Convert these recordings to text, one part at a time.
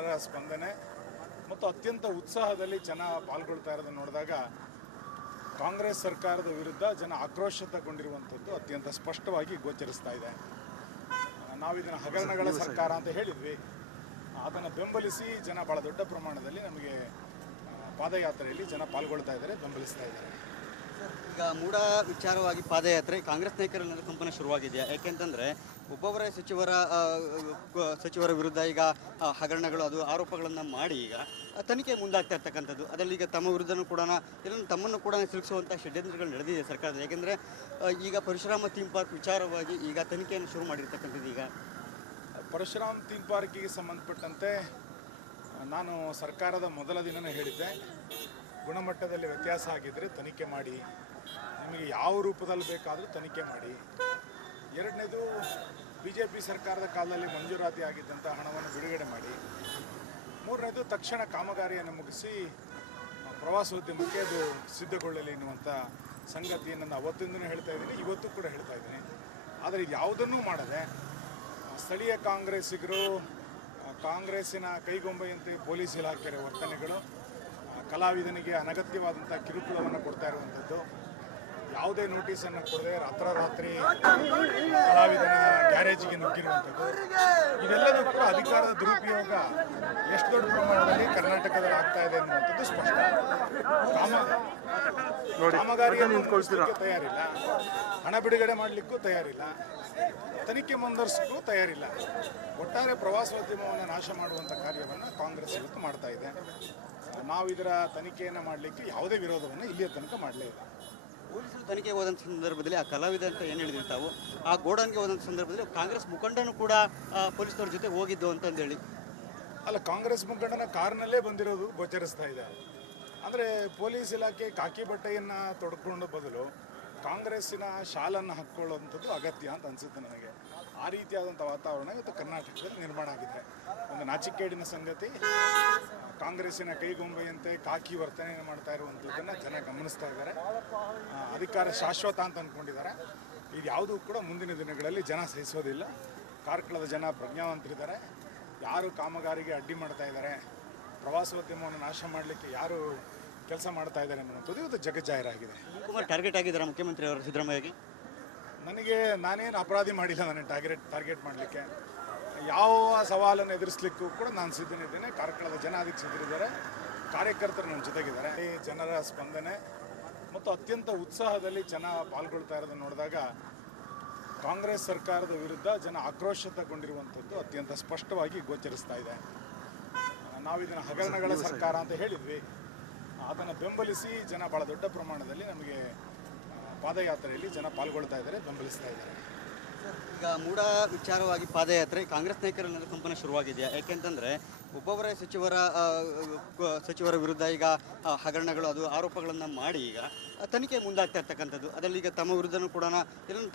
ಜನರ ಸ್ಪಂದನೆ ಮತ್ತು ಅತ್ಯಂತ ಉತ್ಸಾಹದಲ್ಲಿ ಜನ ಪಾಲ್ಗೊಳ್ತಾ ಇರೋದನ್ನು ನೋಡಿದಾಗ ಕಾಂಗ್ರೆಸ್ ಸರ್ಕಾರದ ವಿರುದ್ಧ ಜನ ಆಕ್ರೋಶತಗೊಂಡಿರುವಂಥದ್ದು ಅತ್ಯಂತ ಸ್ಪಷ್ಟವಾಗಿ ಗೋಚರಿಸ್ತಾ ಇದೆ. ನಾವು ಇದನ್ನು ಹಗರಣಗಳ ಸರ್ಕಾರ ಅಂತ ಹೇಳಿದ್ವಿ. ಅದನ್ನು ಬೆಂಬಲಿಸಿ ಜನ ಭಾಳ ದೊಡ್ಡ ಪ್ರಮಾಣದಲ್ಲಿ ನಮಗೆ ಪಾದಯಾತ್ರೆಯಲ್ಲಿ ಜನ ಪಾಲ್ಗೊಳ್ತಾ ಇದ್ದಾರೆ, ಬೆಂಬಲಿಸ್ತಾ ಇದ್ದಾರೆ. ಈಗ ಮೂಡ ವಿಚಾರವಾಗಿ ಪಾದಯಾತ್ರೆ ಕಾಂಗ್ರೆಸ್ ನಾಯಕರಲ್ಲಿ ಕಂಪನ ಶುರುವಾಗಿದೆಯಾ? ಯಾಕೆಂತಂದರೆ ಒಬ್ಬೊಬ್ಬರ ಸಚಿವರ ವಿರುದ್ಧ ಈಗ ಹಗರಣಗಳು ಅದು ಆರೋಪಗಳನ್ನು ಮಾಡಿ ಈಗ ತನಿಖೆ ಮುಂದಾಗ್ತಾ ಇರ್ತಕ್ಕಂಥದ್ದು. ಅದರಲ್ಲಿ ಈಗ ತಮ್ಮ ವಿರುದ್ಧನೂ ಕೂಡ ತಮ್ಮನ್ನು ಕೂಡ ಸಿಲುಕಿಸುವಂಥ ಷಡ್ಯಂತ್ರಗಳು ನಡೆದಿದೆ ಸರ್ಕಾರದ. ಯಾಕೆಂದರೆ ಈಗ ಪರಶುರಾಮ ಥೀಮ್ ಪಾರ್ಕ್ ವಿಚಾರವಾಗಿ ಈಗ ತನಿಖೆಯನ್ನು ಶುರು ಮಾಡಿರ್ತಕ್ಕಂಥದ್ದು. ಈಗ ಪರಶುರಾಮ್ ಥೀಮ್ ಪಾರ್ಕಿಗೆ ಸಂಬಂಧಪಟ್ಟಂತೆ ನಾನು ಸರ್ಕಾರದ ಮೊದಲ ದಿನವೇ ಹೇಳಿದ್ದೆ, ಗುಣಮಟ್ಟದಲ್ಲಿ ವ್ಯತ್ಯಾಸ ಆಗಿದ್ದರೆ ತನಿಖೆ ಮಾಡಿ, ನಿಮಗೆ ಯಾವ ರೂಪದಲ್ಲಿ ಬೇಕಾದರೂ ತನಿಖೆ ಮಾಡಿ. ಎರಡನೇದು, BJP ಸರ್ಕಾರದ ಕಾಲದಲ್ಲಿ ಮಂಜೂರಾತಿ ಆಗಿದ್ದಂಥ ಹಣವನ್ನು ಬಿಡುಗಡೆ ಮಾಡಿ. ಮೂರನೇದು, ತಕ್ಷಣ ಕಾಮಗಾರಿಯನ್ನು ಮುಗಿಸಿ ಪ್ರವಾಸೋದ್ಯಮಕ್ಕೆ ಅದು ಸಿದ್ಧಗೊಳ್ಳಲಿ ಎನ್ನುವಂಥ ಸಂಗತಿಯನ್ನು ನಾನು ಅವತ್ತಿಂದಲೂ ಹೇಳ್ತಾ ಇದ್ದೀನಿ, ಇವತ್ತು ಕೂಡ ಹೇಳ್ತಾ ಇದ್ದೀನಿ. ಆದರೆ ಇದು ಯಾವುದನ್ನೂ ಮಾಡದೆ ಸ್ಥಳೀಯ ಕಾಂಗ್ರೆಸ್ಸಿಗರು ಕಾಂಗ್ರೆಸ್ಸಿನ ಕೈಗೊಂಬೆಯಂತೆ ಪೊಲೀಸ್ ಇಲಾಖೆಯ ವರ್ತನೆಗಳು, ಕಲಾವಿದನಿಗೆ ಅನಗತ್ಯವಾದಂಥ ಕಿರುಕುಳವನ್ನು ಕೊಡ್ತಾ ಇರುವಂಥದ್ದು, ಯಾವುದೇ ನೋಟಿಸನ್ನು ಕೊಡದೆ ರಾತ್ರೋರಾತ್ರಿ ಕಲಾವಿದನ ಗ್ಯಾರೇಜಿಗೆ ನುಗ್ಗಿರುವಂಥದ್ದು, ಇದೆಲ್ಲದೂ ಕೂಡ ಅಧಿಕಾರದ ದುರುಪಯೋಗ ಎಷ್ಟು ದೊಡ್ಡ ಪ್ರಮಾಣದಲ್ಲಿ ಕರ್ನಾಟಕದಲ್ಲಿ ಆಗ್ತಾ ಇದೆ ಅನ್ನುವಂಥದ್ದು ಸ್ಪಷ್ಟ. ಕಾಮಗಾರಿಯನ್ನು ತಯಾರಿಲ್ಲ, ಹಣ ಬಿಡುಗಡೆ ಮಾಡಲಿಕ್ಕೂ ತಯಾರಿಲ್ಲ, ತನಿಖೆ ಮುಂದುವರಿಸಕ್ಕೂ ತಯಾರಿಲ್ಲ. ಒಟ್ಟಾರೆ ಪ್ರವಾಸೋದ್ಯಮವನ್ನು ನಾಶ ಮಾಡುವಂಥ ಕಾರ್ಯವನ್ನು ಕಾಂಗ್ರೆಸ್ ಇವತ್ತು ಮಾಡ್ತಾ ಇದೆ. ನಾವು ಇದರ ತನಿಖೆಯನ್ನು ಮಾಡಲಿಕ್ಕೆ ಯಾವುದೇ ವಿರೋಧವನ್ನು ಇಲ್ಲಿಯ ತನಕ ಮಾಡಲೇ ಇಲ್ಲ. ಪೊಲೀಸರು ತನಿಖೆಗೆ ಹೋದಂಥ ಸಂದರ್ಭದಲ್ಲಿ ಆ ಕಲಾವಿದ ಅಂತ ಏನು ಹೇಳಿದಿರ್ತಾವು, ಆ ಗೋಡನ್ಗೆ ಹೋದಂಥ ಸಂದರ್ಭದಲ್ಲಿ ಕಾಂಗ್ರೆಸ್ ಮುಖಂಡನು ಕೂಡ ಪೊಲೀಸರ ಜೊತೆ ಹೋಗಿದ್ದು ಅಂತಂದೇಳಿ. ಅಲ್ಲ, ಕಾಂಗ್ರೆಸ್ ಮುಖಂಡನ ಕಾರ್ನಲ್ಲೇ ಬಂದಿರೋದು ಗೋಚರಿಸ್ತಾ ಇದೆ. ಅಂದರೆ ಪೊಲೀಸ್ ಇಲಾಖೆ ಕಾಕಿ ಬಟ್ಟೆಯನ್ನು ತೊಡ್ಕೊಂಡು ಬದಲು ಕಾಂಗ್ರೆಸ್ಸಿನ ಶಾಲನ್ನು ಹಾಕ್ಕೊಳ್ಳುವಂಥದ್ದು ಅಗತ್ಯ ಅಂತ ಅನಿಸುತ್ತೆ ನನಗೆ. ಆ ರೀತಿಯಾದಂಥ ವಾತಾವರಣ ಇವತ್ತು ಕರ್ನಾಟಕದಲ್ಲಿ ನಿರ್ಮಾಣ ಆಗಿದೆ. ಒಂದು ನಾಚಿಕೆಗೇಡಿನ ಸಂಗತಿ, ಕಾಂಗ್ರೆಸ್ಸಿನ ಕೈಗೊಂಬೆಯಂತೆ ಕಾಕಿ ವರ್ತನೆಯನ್ನು ಮಾಡ್ತಾ ಇರುವಂಥದ್ದನ್ನು ಜನ ಗಮನಿಸ್ತಾ ಇದ್ದಾರೆ. ಅಧಿಕಾರ ಶಾಶ್ವತ ಅಂತ ಅಂದ್ಕೊಂಡಿದ್ದಾರೆ. ಇದು ಯಾವುದೂ ಕೂಡ ಮುಂದಿನ ದಿನಗಳಲ್ಲಿ ಜನ ಸಹಿಸೋದಿಲ್ಲ. ಕಾರ್ಕಳದ ಜನ ಪ್ರಜ್ಞಾವಂತರಿದ್ದಾರೆ. ಯಾರು ಕಾಮಗಾರಿಗೆ ಅಡ್ಡಿ ಮಾಡ್ತಾ ಇದ್ದಾರೆ, ಪ್ರವಾಸೋದ್ಯಮವನ್ನು ನಾಶ ಮಾಡಲಿಕ್ಕೆ ಯಾರು ಕೆಲಸ ಮಾಡ್ತಾ ಇದ್ದಾರೆ ಅನ್ನುವಂಥದ್ದು ಇವತ್ತು ಜಗಜ್ಜಾಹೀರಾಗಿದೆ. ಟಾರ್ಗೆಟ್ ಆಗಿದ್ದಾರೆ ಮುಖ್ಯಮಂತ್ರಿ ಅವರು ಸಿದ್ದರಾಮಯ್ಯಗೆ. ನಾನೇನು ಅಪರಾಧಿ ಮಾಡಿಲ್ಲ, ನನ್ನ ಟಾರ್ಗೆಟ್ ಮಾಡಲಿಕ್ಕೆ. ಯಾವ ಸವಾಲನ್ನು ಎದುರಿಸಲಿಕ್ಕೂ ಕೂಡ ನಾನು ಸಿದ್ಧನಿದ್ದೇನೆ. ಕಾರ್ಕಳದ ಜನ ಅದಕ್ಕೆ ಸಿದ್ಧರಿದ್ದಾರೆ, ಕಾರ್ಯಕರ್ತರು ನನ್ನ ಜೊತೆಗಿದ್ದಾರೆ. ಈ ಜನರ ಸ್ಪಂದನೆ ಮತ್ತು ಅತ್ಯಂತ ಉತ್ಸಾಹದಲ್ಲಿ ಜನ ಪಾಲ್ಗೊಳ್ತಾ ಇರೋದನ್ನು ನೋಡಿದಾಗ ಕಾಂಗ್ರೆಸ್ ಸರ್ಕಾರದ ವಿರುದ್ಧ ಜನ ಆಕ್ರೋಶತಗೊಂಡಿರುವಂಥದ್ದು ಅತ್ಯಂತ ಸ್ಪಷ್ಟವಾಗಿ ಗೋಚರಿಸ್ತಾ ಇದೆ. ನಾವು ಇದನ್ನು ಹಗರಣಗಳ ಸರ್ಕಾರ ಅಂತ ಹೇಳಿದ್ವಿ. ಅದನ್ನು ಬೆಂಬಲಿಸಿ ಜನ ಭಾಳ ದೊಡ್ಡ ಪ್ರಮಾಣದಲ್ಲಿ ನಮಗೆ ಪಾದಯಾತ್ರೆಯಲ್ಲಿ ಜನ ಪಾಲ್ಗೊಳ್ತಾ ಇದ್ದಾರೆ, ಬೆಂಬಲಿಸ್ತಾ ಇದ್ದಾರೆ. ಈಗ ಮೂಡ ವಿಚಾರವಾಗಿ ಪಾದಯಾತ್ರೆ ಕಾಂಗ್ರೆಸ್ ನಾಯಕರಲ್ಲಿ ಕಂಪನ ಶುರುವಾಗಿದೆಯಾ? ಯಾಕೆಂತಂದರೆ ಒಬ್ಬೊಬ್ಬರ ಸಚಿವರ ವಿರುದ್ಧ ಈಗ ಹಗರಣಗಳು ಅದು ಆರೋಪಗಳನ್ನು ಮಾಡಿ ಈಗ ತನಿಖೆ ಮುಂದಾಗ್ತಾ ಇರ್ತಕ್ಕಂಥದ್ದು. ಅದರಲ್ಲಿ ಈಗ ತಮ್ಮ ವಿರುದ್ಧನೂ ಕೂಡ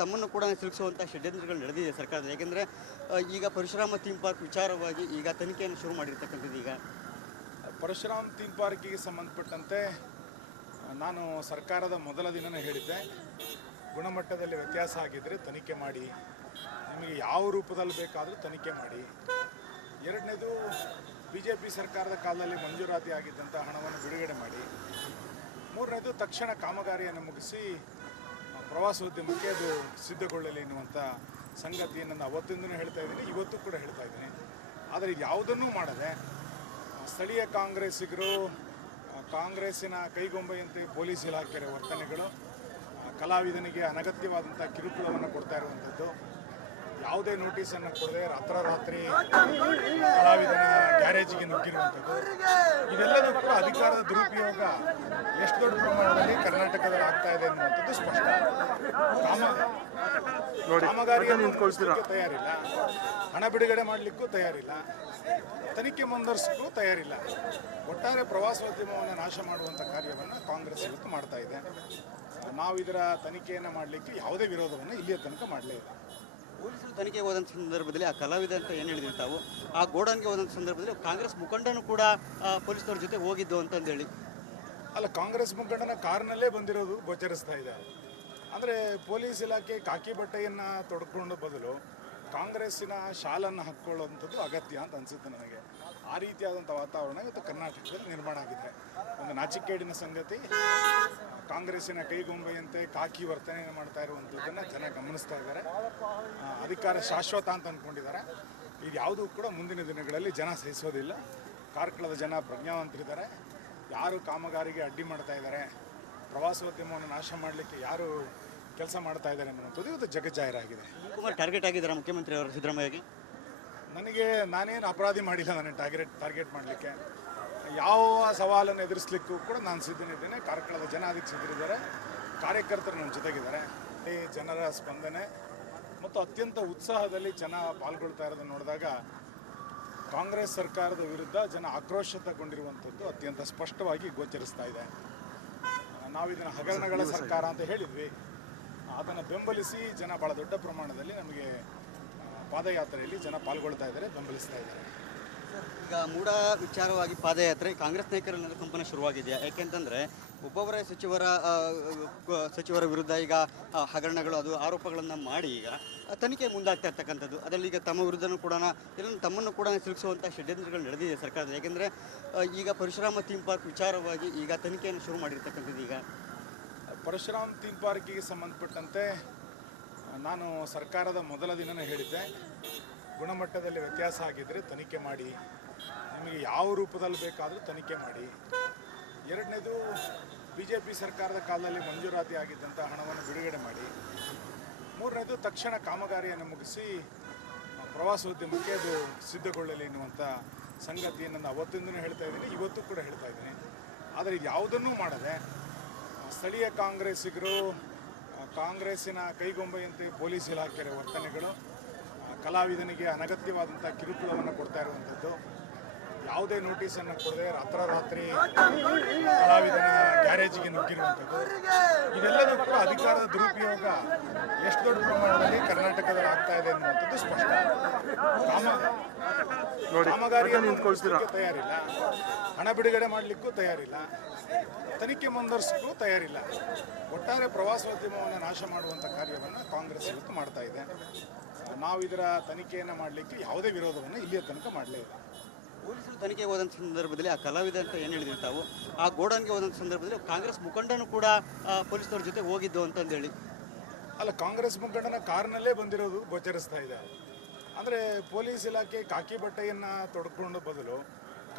ತಮ್ಮನ್ನು ಕೂಡ ಸಿಲುಕಿಸುವಂಥ ಷಡ್ಯಂತ್ರಗಳು ನಡೆದಿದೆ ಸರ್ಕಾರದ. ಯಾಕೆಂದರೆ ಈಗ ಪರಶುರಾಮ ಥೀಮ್ ಪಾರ್ಕ್ ವಿಚಾರವಾಗಿ ಈಗ ತನಿಖೆಯನ್ನು ಶುರು ಮಾಡಿರ್ತಕ್ಕಂಥದ್ದು. ಈಗ ಪರಶುರಾಮ್ ಥೀಮ್ ಪಾರ್ಕಿಗೆ ಸಂಬಂಧಪಟ್ಟಂತೆ ನಾನು ಸರ್ಕಾರದ ಮೊದಲ ದಿನವೇ ಹೇಳಿದ್ದೆ, ಗುಣಮಟ್ಟದಲ್ಲಿ ವ್ಯತ್ಯಾಸ ಆಗಿದ್ದರೆ ತನಿಖೆ ಮಾಡಿ, ನಿಮಗೆ ಯಾವ ರೂಪದಲ್ಲಿ ಬೇಕಾದರೂ ತನಿಖೆ ಮಾಡಿ. ಎರಡನೇದು, BJP ಸರ್ಕಾರದ ಕಾಲದಲ್ಲಿ ಮಂಜೂರಾತಿ ಆಗಿದ್ದಂಥ ಹಣವನ್ನು ಬಿಡುಗಡೆ ಮಾಡಿ. ಮೂರನೇದು, ತಕ್ಷಣ ಕಾಮಗಾರಿಯನ್ನು ಮುಗಿಸಿ ಪ್ರವಾಸೋದ್ಯಮಕ್ಕೆ ಅದು ಸಿದ್ಧಗೊಳ್ಳಲಿ ಎನ್ನುವಂಥ ಸಂಗತಿಯನ್ನು ನಾನು ಅವತ್ತಿಂದಲೂ ಹೇಳ್ತಾ ಇದ್ದೀನಿ, ಇವತ್ತು ಕೂಡ ಹೇಳ್ತಾ ಇದ್ದೀನಿ. ಆದರೆ ಇದು ಯಾವುದನ್ನೂ ಮಾಡದೆ ಸ್ಥಳೀಯ ಕಾಂಗ್ರೆಸ್ಸಿಗರು ಕಾಂಗ್ರೆಸ್ಸಿನ ಕೈಗೊಂಬೆಯಂತೆ ಪೊಲೀಸ್ ಇಲಾಖೆಯ ವರ್ತನೆಗಳು, ಕಲಾವಿದನಿಗೆ ಅನಗತ್ಯವಾದಂಥ ಕಿರುಕುಳವನ್ನು ಕೊಡ್ತಾ ಇರುವಂಥದ್ದು, ಯಾವುದೇ ನೋಟಿಸನ್ನು ಕೊಡದೆ ರಾತ್ರೋರಾತ್ರಿ ಕಲಾವಿದನ ಗ್ಯಾರೇಜಿಗೆ ನುಗ್ಗಿರುವಂಥದ್ದು, ಇದೆಲ್ಲದೂ ಕೂಡ ಅಧಿಕಾರದ ದುರುಪಯೋಗ ಎಷ್ಟು ದೊಡ್ಡ ಪ್ರಮಾಣದಲ್ಲಿ ಕರ್ನಾಟಕದಲ್ಲಿ ಆಗ್ತಾ ಇದೆ ಅನ್ನುವಂಥದ್ದು ಸ್ಪಷ್ಟ. ಕಾಮಗಾರಿಯನ್ನು ತಯಾರಿಲ್ಲ, ಹಣ ಬಿಡುಗಡೆ ಮಾಡಲಿಕ್ಕೂ ತಯಾರಿಲ್ಲ, ತನಿಖೆ ಮುಂದುವರಿಸಕ್ಕೂ ತಯಾರಿಲ್ಲ. ಒಟ್ಟಾರೆ ಪ್ರವಾಸೋದ್ಯಮವನ್ನು ನಾಶ ಮಾಡುವಂಥ ಕಾರ್ಯವನ್ನು ಕಾಂಗ್ರೆಸ್ ಇವತ್ತು ಮಾಡ್ತಾ ಇದೆ. ನಾವು ಇದರ ತನಿಖೆಯನ್ನು ಮಾಡಲಿಕ್ಕೆ ಯಾವುದೇ ವಿರೋಧವನ್ನು ಇಲ್ಲಿಯ ತನಕ ಮಾಡಲೇ ಇಲ್ಲ. ಪೊಲೀಸರು ತನಿಖೆಗೆ ಹೋದಂಥ ಸಂದರ್ಭದಲ್ಲಿ ಆ ಕಲಾವಿದ ಅಂತ ಏನು ಹೇಳಿದಿರ್ತಾವು, ಆ ಗೋಡನ್ಗೆ ಹೋದಂಥ ಸಂದರ್ಭದಲ್ಲಿ ಕಾಂಗ್ರೆಸ್ ಮುಖಂಡನು ಕೂಡ ಪೊಲೀಸರ ಜೊತೆ ಹೋಗಿದ್ದು ಅಂತಂದೇಳಿ. ಅಲ್ಲ, ಕಾಂಗ್ರೆಸ್ ಮುಖಂಡನ ಕಾರ್ನಲ್ಲೇ ಬಂದಿರೋದು ಗೋಚರಿಸ್ತಾ ಇದೆ. ಅಂದರೆ ಪೊಲೀಸ್ ಇಲಾಖೆ ಕಾಕಿ ಬಟ್ಟೆಯನ್ನು ತೊಡ್ಕೊಂಡು ಬದಲು ಕಾಂಗ್ರೆಸ್ಸಿನ ಶಾಲನ್ನು ಹಾಕ್ಕೊಳ್ಳುವಂಥದ್ದು ಅಗತ್ಯ ಅಂತ ಅನಿಸುತ್ತೆ ನನಗೆ. ಆ ರೀತಿಯಾದಂಥ ವಾತಾವರಣ ಇವತ್ತು ಕರ್ನಾಟಕದಲ್ಲಿ ನಿರ್ಮಾಣ ಆಗಿದೆ. ಒಂದು ನಾಚಿಕೆಗೇಡಿನ ಸಂಗತಿ, ಕಾಂಗ್ರೆಸ್ಸಿನ ಕೈಗೊಂಬೆಯಂತೆ ಕಾಕಿ ವರ್ತನೆ ಮಾಡ್ತಾ ಇರುವಂಥದ್ದನ್ನು ಜನ ಗಮನಿಸ್ತಾ ಇದ್ದಾರೆ. ಅಧಿಕಾರ ಶಾಶ್ವತ ಅಂತ ಅಂದ್ಕೊಂಡಿದ್ದಾರೆ. ಇದು ಯಾವುದೂ ಕೂಡ ಮುಂದಿನ ದಿನಗಳಲ್ಲಿ ಜನ ಸಹಿಸೋದಿಲ್ಲ. ಕಾರ್ಕಳದ ಜನ ಪ್ರಜ್ಞಾವಂತರಿದ್ದಾರೆ. ಯಾರು ಕಾಮಗಾರಿಗೆ ಅಡ್ಡಿ ಮಾಡ್ತಾ ಇದ್ದಾರೆ, ಪ್ರವಾಸೋದ್ಯಮವನ್ನು ನಾಶ ಮಾಡಲಿಕ್ಕೆ ಯಾರು ಕೆಲಸ ಮಾಡ್ತಾ ಇದ್ದಾರೆ ಅನ್ನುವಂಥದ್ದು ಇವತ್ತು ಜಗಜ್ಜಾಹೀರಾಗಿದೆ. ಕುಮಾರ್ ಟಾರ್ಗೆಟ್ ಆಗಿದ್ದಾರೆ ಮುಖ್ಯಮಂತ್ರಿ ಅವರು ಸಿದ್ದರಾಮಯ್ಯಗೆ. ನಾನೇನು ಅಪರಾಧಿ ಮಾಡಿಲ್ಲ, ನನ್ನ ಟಾರ್ಗೆಟ್ ಮಾಡಲಿಕ್ಕೆ. ಯಾವ ಸವಾಲನ್ನು ಎದುರಿಸಲಿಕ್ಕೂ ಕೂಡ ನಾನು ಸಿದ್ಧನಿದ್ದೇನೆ. ಕಾರ್ಕಳದ ಜನ ಅದಕ್ಕೆ ಸಿದ್ಧರಿದ್ದಾರೆ. ಕಾರ್ಯಕರ್ತರು ನನ್ನ ಜೊತೆಗಿದ್ದಾರೆ. ಈ ಜನರ ಸ್ಪಂದನೆ ಮತ್ತು ಅತ್ಯಂತ ಉತ್ಸಾಹದಲ್ಲಿ ಜನ ಪಾಲ್ಗೊಳ್ತಾ ಇರೋದನ್ನು ನೋಡಿದಾಗ ಕಾಂಗ್ರೆಸ್ ಸರ್ಕಾರದ ವಿರುದ್ಧ ಜನ ಆಕ್ರೋಶತಗೊಂಡಿರುವಂಥದ್ದು ಅತ್ಯಂತ ಸ್ಪಷ್ಟವಾಗಿ ಗೋಚರಿಸ್ತಾ ಇದೆ. ನಾವು ಇದನ್ನು ಹಗರಣಗಳ ಸರ್ಕಾರ ಅಂತ ಹೇಳಿದ್ವಿ. ಅದನ್ನು ಬೆಂಬಲಿಸಿ ಜನ ಭಾಳ ದೊಡ್ಡ ಪ್ರಮಾಣದಲ್ಲಿ ನಮಗೆ ಪಾದಯಾತ್ರೆಯಲ್ಲಿ ಜನ ಪಾಲ್ಗೊಳ್ತಾ ಇದ್ದಾರೆ, ಬೆಂಬಲಿಸ್ತಾ ಇದ್ದಾರೆ. ಈಗ ಮೂಡ ವಿಚಾರವಾಗಿ ಪಾದಯಾತ್ರೆ ಕಾಂಗ್ರೆಸ್ ನಾಯಕರಲ್ಲಿ ಕಂಪನ ಶುರುವಾಗಿದೆಯಾ? ಯಾಕೆಂತಂದರೆ ಒಬ್ಬೊಬ್ಬರೇ ಸಚಿವರ ವಿರುದ್ಧ ಈಗ ಹಗರಣಗಳು ಅದು ಆರೋಪಗಳನ್ನು ಮಾಡಿ ಈಗ ತನಿಖೆ ಮುಂದಾಗ್ತಾ ಇರ್ತಕ್ಕಂಥದ್ದು. ಅದರಲ್ಲಿ ಈಗ ತಮ್ಮ ವಿರುದ್ಧನೂ ಕೂಡ ತಮ್ಮನ್ನು ಕೂಡ ಸಿಲುಕಿಸುವಂಥ ಷಡ್ಯಂತ್ರಗಳು ನಡೆದಿದೆ ಸರ್ಕಾರದ. ಯಾಕೆಂದರೆ ಈಗ ಪರಶುರಾಮ ಥೀಮ್ ಪಾರ್ಕ್ ವಿಚಾರವಾಗಿ ಈಗ ತನಿಖೆಯನ್ನು ಶುರು ಮಾಡಿರ್ತಕ್ಕಂಥದ್ದು. ಈಗ ಪರಶುರಾಮ್ ಥೀಮ್ ಪಾರ್ಕಿಗೆ ಸಂಬಂಧಪಟ್ಟಂತೆ ನಾನು ಸರ್ಕಾರದ ಮೊದಲ ದಿನನೇ ಹೇಳಿದ್ದೆ, ಗುಣಮಟ್ಟದಲ್ಲಿ ವ್ಯತ್ಯಾಸ ಆಗಿದ್ದರೆ ತನಿಖೆ ಮಾಡಿ, ನಿಮಗೆ ಯಾವ ರೂಪದಲ್ಲಿ ಬೇಕಾದರೂ ತನಿಖೆ ಮಾಡಿ. ಎರಡನೇದು, BJP ಸರ್ಕಾರದ ಕಾಲದಲ್ಲಿ ಮಂಜೂರಾತಿ ಆಗಿದ್ದಂಥ ಹಣವನ್ನು ಬಿಡುಗಡೆ ಮಾಡಿ. ಮೂರನೇದು, ತಕ್ಷಣ ಕಾಮಗಾರಿಯನ್ನು ಮುಗಿಸಿ ಪ್ರವಾಸೋದ್ಯಮಕ್ಕೆ ಅದು ಸಿದ್ಧಗೊಳ್ಳಲಿ ಎನ್ನುವಂಥ ಸಂಗತಿಯನ್ನು ನಾನು ಅವತ್ತಿಂದನೂ ಹೇಳ್ತಾ ಇದ್ದೀನಿ, ಇವತ್ತು ಕೂಡ ಹೇಳ್ತಾ ಇದ್ದೀನಿ. ಆದರೆ ಇದು ಯಾವುದನ್ನೂ ಮಾಡದೆ ಸ್ಥಳೀಯ ಕಾಂಗ್ರೆಸ್ಸಿಗರು ಕಾಂಗ್ರೆಸ್ಸಿನ ಕೈಗೊಂಬೆಯಂತೆ ಪೊಲೀಸ್ ಇಲಾಖೆಯ ವರ್ತನೆಗಳು, ಕಲಾವಿದನಿಗೆ ಅನಗತ್ಯವಾದಂಥ ಕಿರುಕುಳವನ್ನು ಕೊಡ್ತಾ ಇರುವಂಥದ್ದು, ಯಾವುದೇ ನೋಟಿಸನ್ನು ಕೊಡದೆ ರಾತ್ರೋರಾತ್ರಿ ಕಲಾವಿದನ ಗ್ಯಾರೇಜಿಗೆ ನುಗ್ಗಿರುವಂಥದ್ದು, ಇದೆಲ್ಲದೂ ಕೂಡ ಅಧಿಕಾರದ ದುರುಪಯೋಗ ಎಷ್ಟು ದೊಡ್ಡ ಪ್ರಮಾಣದಲ್ಲಿ ಕರ್ನಾಟಕದಲ್ಲಿ ಆಗ್ತಾ ಇದೆ ಅನ್ನುವಂಥದ್ದು ಸ್ಪಷ್ಟ. ಕಾಮಗಾರಿಯನ್ನು ಮುಗಿಸ್ಲಿಕ್ಕೆ ತಯಾರಿಲ್ಲ, ಹಣ ಬಿಡುಗಡೆ ಮಾಡಲಿಕ್ಕೂ ತಯಾರಿಲ್ಲ, ತನಿಖೆ ಮುಂದುವರಿಸಕ್ಕೂ ತಯಾರಿಲ್ಲ. ಒಟ್ಟಾರೆ ಪ್ರವಾಸೋದ್ಯಮವನ್ನು ನಾಶ ಮಾಡುವಂಥ ಕಾರ್ಯವನ್ನು ಕಾಂಗ್ರೆಸ್ ಇವತ್ತು ಮಾಡ್ತಾ ಇದೆ. ನಾವು ಇದರ ತನಿಖೆಯನ್ನು ಮಾಡಲಿಕ್ಕೆ ಯಾವುದೇ ವಿರೋಧವನ್ನು ಇಲ್ಲಿಯ ತನಕ ಮಾಡಲೇ ಇಲ್ಲ. ಪೊಲೀಸರು ತನಿಖೆಗೆ ಹೋದಂಥ ಸಂದರ್ಭದಲ್ಲಿ ಆ ಕಲಾವಿದ ಅಂತ ಏನು ಹೇಳಿದಿರ್ತಾವು, ಆ ಗೋಡನ್ಗೆ ಹೋದಂಥ ಸಂದರ್ಭದಲ್ಲಿ ಕಾಂಗ್ರೆಸ್ ಮುಖಂಡನೂ ಕೂಡ ಪೊಲೀಸರ ಜೊತೆ ಹೋಗಿದ್ದು ಅಂತಂದೇಳಿ. ಅಲ್ಲ, ಕಾಂಗ್ರೆಸ್ ಮುಖಂಡನ ಕಾರ್ನಲ್ಲೇ ಬಂದಿರೋದು ಗೋಚರಿಸ್ತಾ ಇದೆ. ಅಂದರೆ ಪೊಲೀಸ್ ಇಲಾಖೆ ಕಾಕಿ ಬಟ್ಟೆಯನ್ನು ತೊಡ್ಕೊಂಡು ಬದಲು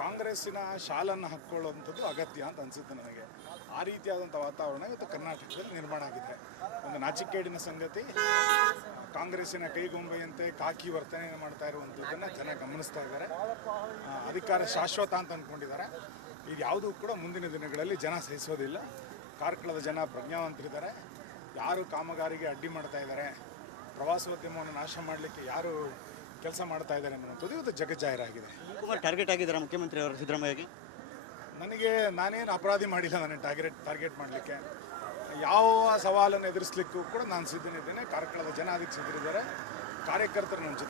ಕಾಂಗ್ರೆಸ್ಸಿನ ಶಾಲನ್ನು ಹಾಕ್ಕೊಳ್ಳುವಂಥದ್ದು ಅಗತ್ಯ ಅಂತ ಅನಿಸುತ್ತೆ ನನಗೆ. ಆ ರೀತಿಯಾದಂಥ ವಾತಾವರಣ ಇವತ್ತು ಕರ್ನಾಟಕದಲ್ಲಿ ನಿರ್ಮಾಣ ಆಗಿದೆ. ಒಂದು ನಾಚಿಕೆಗೇಡಿನ ಸಂಗತಿ, ಕಾಂಗ್ರೆಸ್ಸಿನ ಕೈಗೊಂಬೆಯಂತೆ ಕಾಕಿ ವರ್ತನೆ ಮಾಡ್ತಾ ಇರುವಂಥದ್ದನ್ನು ಜನ ಗಮನಿಸ್ತಾ ಇದ್ದಾರೆ. ಅಧಿಕಾರ ಶಾಶ್ವತ ಅಂತ ಅಂದ್ಕೊಂಡಿದ್ದಾರೆ. ಇದು ಯಾವುದೂ ಕೂಡ ಮುಂದಿನ ದಿನಗಳಲ್ಲಿ ಜನ ಸಹಿಸೋದಿಲ್ಲ. ಕಾರ್ಕಳದ ಜನ ಪ್ರಜ್ಞಾವಂತರಿದ್ದಾರೆ. ಯಾರು ಕಾಮಗಾರಿಗೆ ಅಡ್ಡಿ ಮಾಡ್ತಾ ಇದ್ದಾರೆ, ಪ್ರವಾಸೋದ್ಯಮವನ್ನು ನಾಶ ಮಾಡಲಿಕ್ಕೆ ಯಾರು ಕೆಲಸ ಮಾಡ್ತಾ ಇದ್ದಾರೆ ಅನ್ನುವಂಥದ್ದು ಇವತ್ತು ಜಗಜ್ಜಾಹೀರಾಗಿದೆ. ಕುಮಾರ್ ಟಾರ್ಗೆಟ್ ಆಗಿದ್ದಾರೆ ಮುಖ್ಯಮಂತ್ರಿ ಅವರು ಸಿದ್ದರಾಮಯ್ಯಗೆ. ನಾನೇನು ಅಪರಾಧಿ ಮಾಡಿಲ್ಲ, ನನ್ನ ಟಾರ್ಗೆಟ್ ಮಾಡಲಿಕ್ಕೆ. ಯಾವ ಸವಾಲನ್ನು ಎದುರಿಸಲಿಕ್ಕೂ ಕೂಡ ನಾನು ಸಿದ್ಧನಿದ್ದೇನೆ. ಕಾರ್ಕಳದ ಜನ ಅದಕ್ಕೆ ಸಿದ್ಧರಿದ್ದಾರೆ. ಕಾರ್ಯಕರ್ತರು ನನ್ನ ಜೊತೆ